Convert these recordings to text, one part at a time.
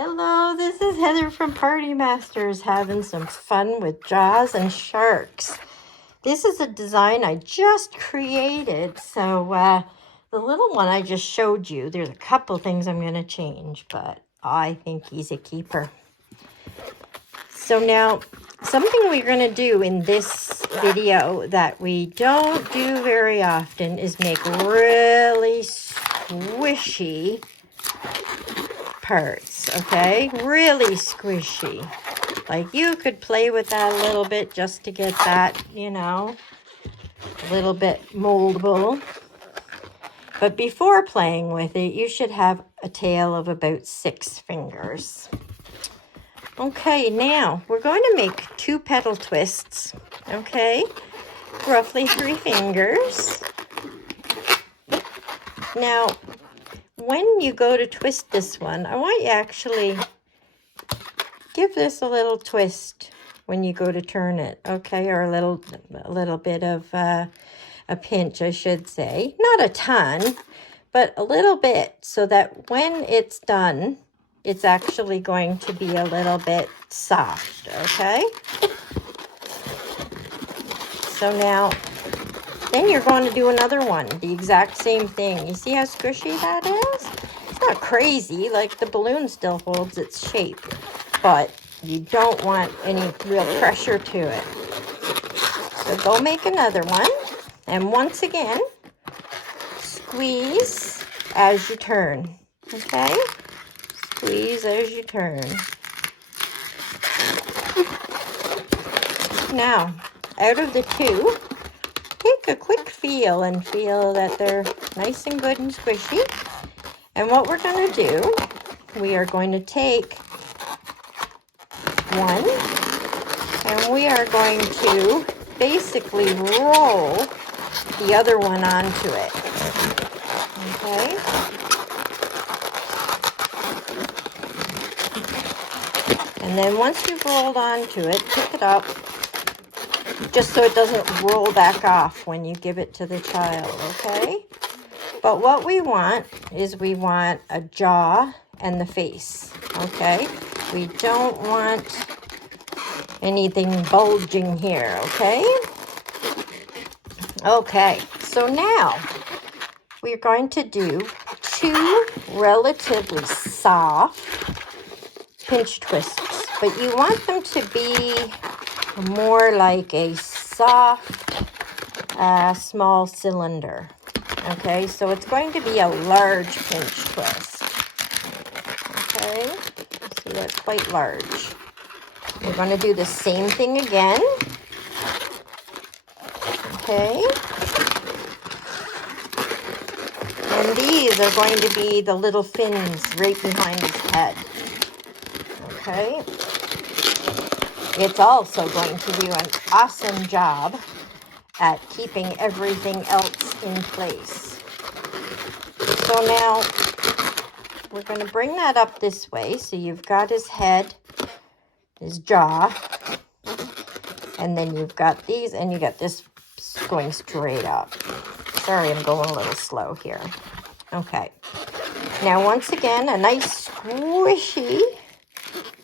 Hello, this is Heather from Party Masters having some fun with jaws and sharks. This is a design I just created. So the little one I just showed you, there's a couple things I'm going to change, but I think he's a keeper. So now, something we're going to do in this video that we don't do very often is make really squishy parts, okay? Really squishy. Like you could play with that a little bit just to get that, a little bit moldable. But before playing with it, you should have a tail of about 6 fingers. Okay, now we're going to make 2 petal twists, okay? Roughly 3 fingers. Now, when you go to twist this one, I want you actually give this a little twist when you go to turn it, okay? Or a little bit of a pinch, I should say. Not a ton, but a little bit, so that when it's done, it's actually going to be a little bit soft, okay? So now, then you're going to do another one, the exact same thing. You see how squishy that is? It's not crazy, like the balloon still holds its shape, but you don't want any real pressure to it. So go make another one, and once again, squeeze as you turn, okay? Squeeze as you turn. Now, out of the 2, take a quick feel and feel that they're nice and good and squishy. And what we're going to do, we are going to take one and we are going to basically roll the other one onto it. Okay? And then once you've rolled onto it, pick it up just so it doesn't roll back off when you give it to the child, okay? But what we want is we want a jaw and the face, okay? We don't want anything bulging here, okay? Okay, so now we're going to do 2 relatively soft pinch twists, but you want them to be more like a soft, small cylinder. Okay, so it's going to be a large pinch twist. Okay, see, that's quite large. We're going to do the same thing again. Okay. And these are going to be the little fins right behind his head. Okay. It's also going to do an awesome job at keeping everything else in place. So now we're going to bring that up this way. So you've got his head, his jaw, and then you've got these, and you got this going straight up. Sorry, I'm going a little slow here. Okay. Now, once again, a nice squishy,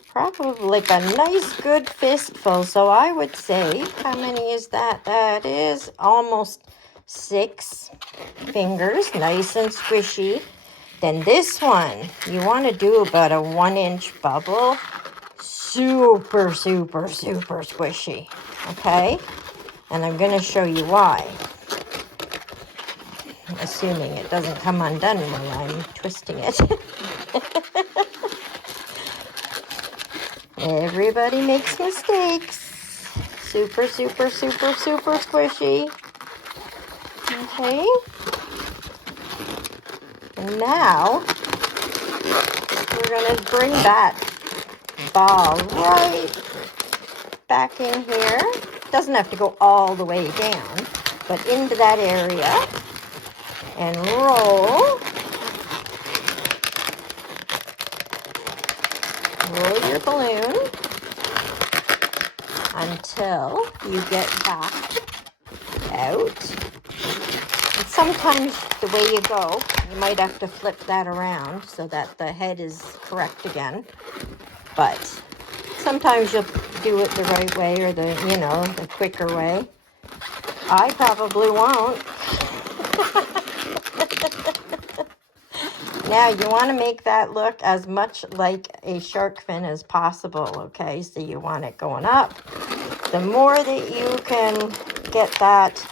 probably like a nice good fistful. So I would say, how many is that? That is almost 6 fingers, nice and squishy. Then this one, you want to do about a 1-inch bubble. Super, super, super squishy. Okay? And I'm going to show you why. Assuming it doesn't come undone while I'm twisting it. Everybody makes mistakes. Super, super, super, super squishy. Okay. And now, we're going to bring that ball right back in here. Doesn't have to go all the way down, but into that area. And roll. Roll your balloon until you get back out. And sometimes the way you go, you might have to flip that around so that the head is correct again. But sometimes you'll do it the right way or the, you know, the quicker way. I probably won't. Now, you want to make that look as much like a shark fin as possible, okay? So you want it going up. The more that you can get that,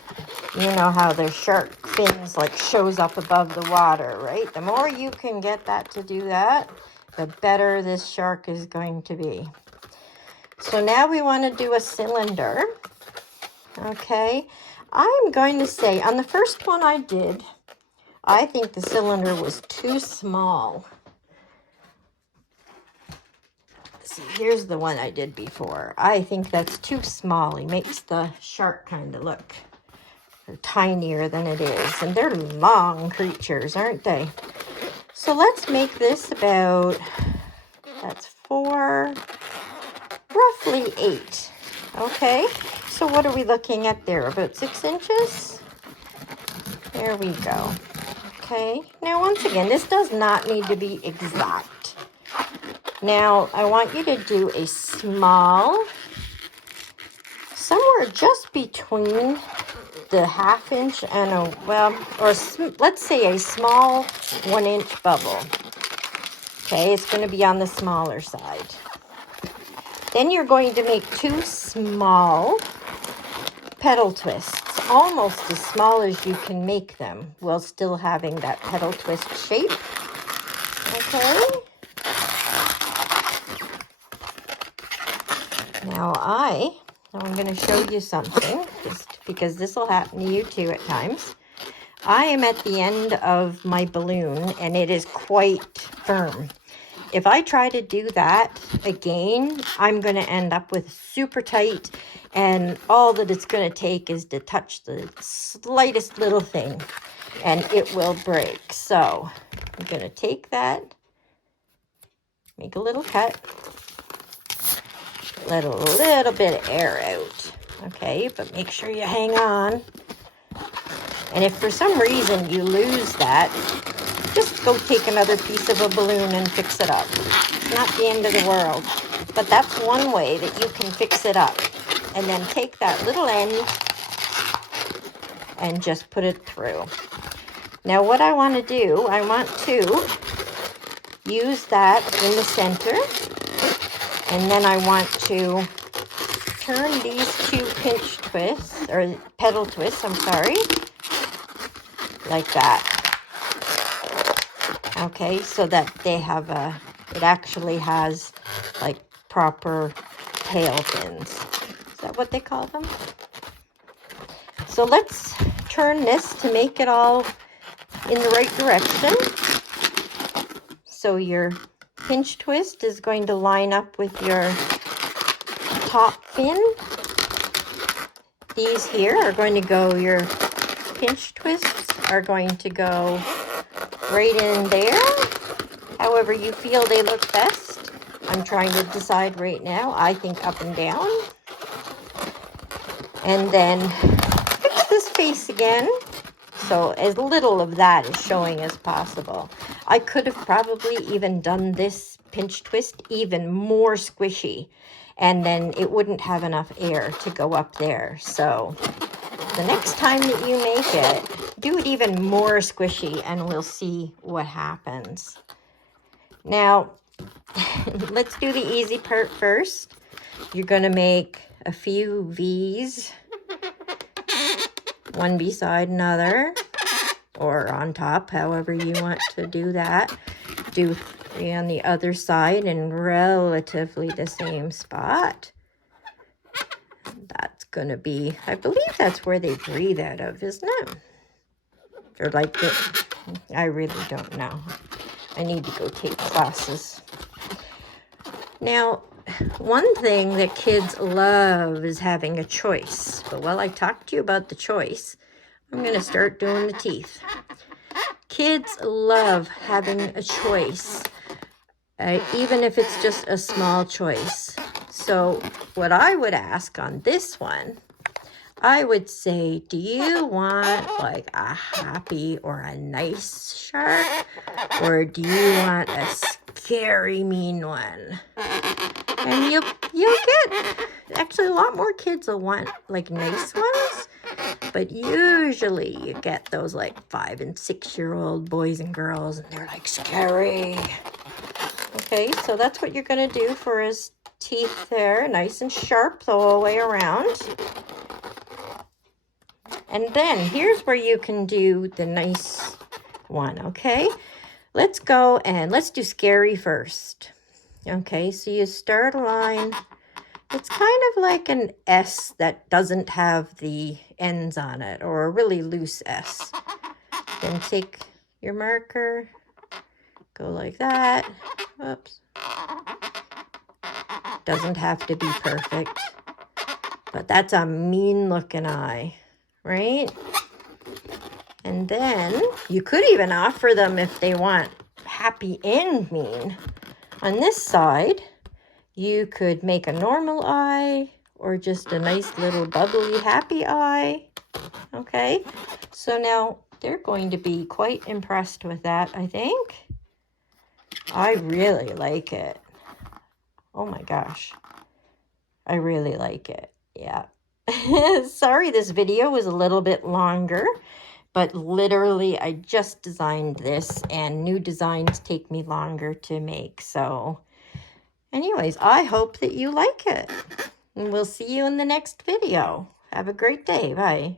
you know how the shark fins like shows up above the water, right? The more you can get that to do that, the better this shark is going to be. So now we want to do a cylinder, okay? I'm going to say, on the first one I did, I think the cylinder was too small. See, here's the one I did before. I think that's too small. He makes the shark kind of look tinier than it is. And they're long creatures, aren't they? So let's make this about, that's 4, roughly 8. Okay, so what are we looking at there? About 6 inches? There we go. Okay, now once again, this does not need to be exact. Now, I want you to do a small, somewhere just between the 1/2 inch and a, well, or let's say a small 1 inch bubble. Okay, it's going to be on the smaller side. Then you're going to make 2 small pedal twists, almost as small as you can make them, while still having that pedal twist shape. Okay. Now I'm going to show you something, just because this will happen to you too at times. I am at the end of my balloon, and it is quite firm. If I try to do that again, I'm going to end up with super tight, and all that it's going to take is to touch the slightest little thing, and it will break. So I'm going to take that, make a little cut, let a little bit of air out, okay? But make sure you hang on. And if for some reason you lose that, just go take another piece of a balloon and fix it up. It's not the end of the world. But that's one way that you can fix it up. And then take that little end and just put it through. Now what I want to do, I want to use that in the center. And then I want to turn these 2 pinch twists, or pedal twists, I'm sorry, like that. Okay, so that they have it actually has like proper tail fins. Is that what they call them? So let's turn this to make it all in the right direction. So your pinch twist is going to line up with your top fin. These here are going to go, your pinch twists are going to go right in there, however you feel they look best. I'm trying to decide right now. I think up and down. And then fix this face again, so as little of that is showing as possible. I could have probably even done this pinch twist even more squishy, and then it wouldn't have enough air to go up there. So the next time that you make it, do it even more squishy, and we'll see what happens. Now, let's do the easy part first. You're going to make a few V's, one beside another, or on top, however you want to do that. Do 3 on the other side in relatively the same spot. That's going to be, I believe that's where they breathe out of, isn't it? Or like, I really don't know. I need to go take classes. Now, one thing that kids love is having a choice. But while I talk to you about the choice, I'm going to start doing the teeth. Kids love having a choice, even if it's just a small choice. So what I would ask on this one, I would say, do you want like a happy or a nice shark? Or do you want a scary mean one? And you'll get, actually a lot more kids will want like nice ones. But usually you get those like 5 and 6 year old boys and girls and they're like scary. Okay, so that's what you're gonna do for his teeth there, nice and sharp the whole way around. And then here's where you can do the nice one, okay? Let's go and let's do scary first. Okay, so you start a line. It's kind of like an S that doesn't have the ends on it, or a really loose S. Then take your marker, go like that. Oops. Doesn't have to be perfect, but that's a mean looking eye, right? And then you could even offer them if they want happy and mean. On this side, you could make a normal eye or just a nice little bubbly happy eye. Okay, so now they're going to be quite impressed with that, I think. I really like it. Oh my gosh. I really like it. Yeah. Sorry this video was a little bit longer, but literally I just designed this and new designs take me longer to make. So anyways, I hope that you like it. And we'll see you in the next video. Have a great day. Bye.